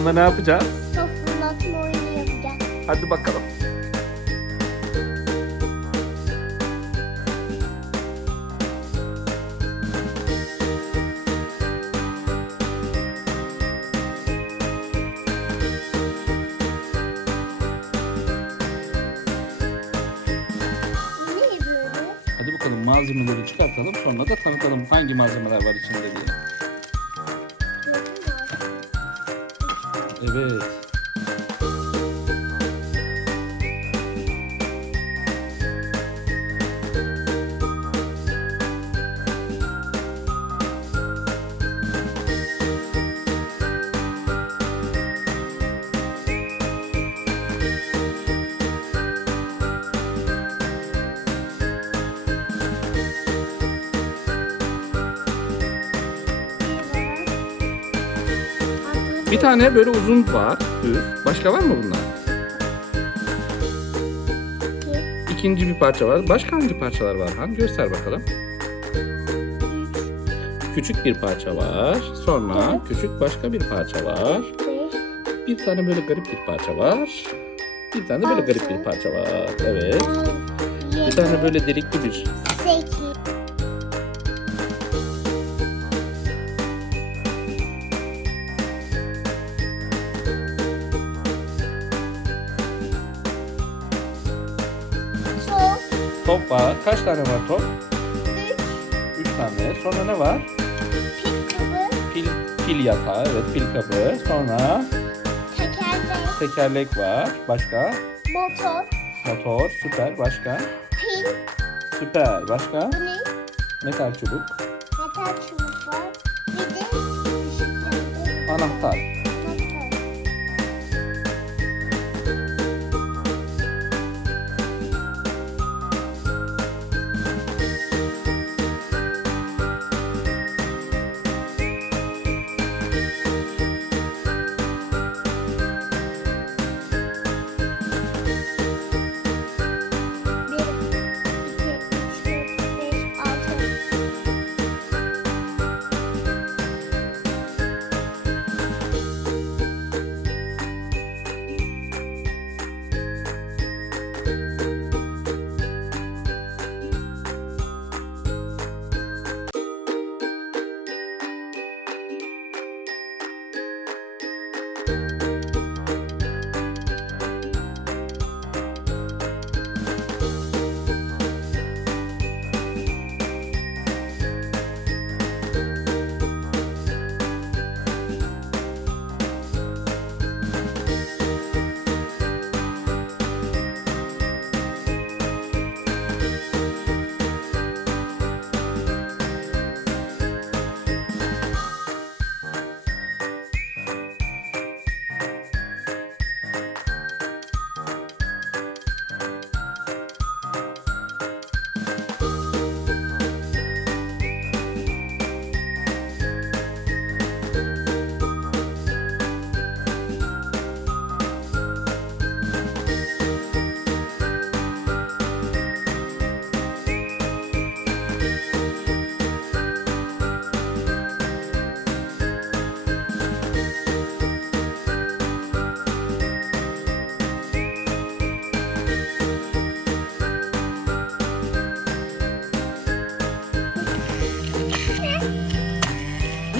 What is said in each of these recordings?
Sonra ne yapacağız? Top fırlatma oyunu yapacağız. Hadi bakalım. Hadi bakalım malzemeleri çıkartalım sonra da tanıtalım hangi malzemeler var içinde diye. Evet. Bir tane böyle uzun var, düz. Başka var mı bunlar? İkinci bir parça var. Başka hangi parçalar var? Han göster bakalım. Küçük bir parça var. Sonra Evet. küçük başka bir parça var. Bir tane böyle garip bir parça var. Bir tane böyle garip bir parça var. Evet. Bir tane böyle delikli bir. Sekiz. Top var. Kaç tane var top? Üç. Üç tane. Sonra ne var? Pil kabı. Pil, pil yatağı. Evet pil kabı. Sonra Tekerlek. tekerlek var. Başka? Motor. Motor. Süper. Başka? Pil. Süper. Başka? Bu ne? Metal çubuk. Metal çubuk var. Bir de. Anahtar.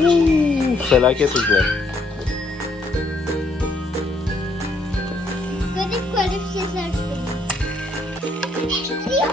Uuu, felaket hızlı. Garip garip sesler çıkıyor.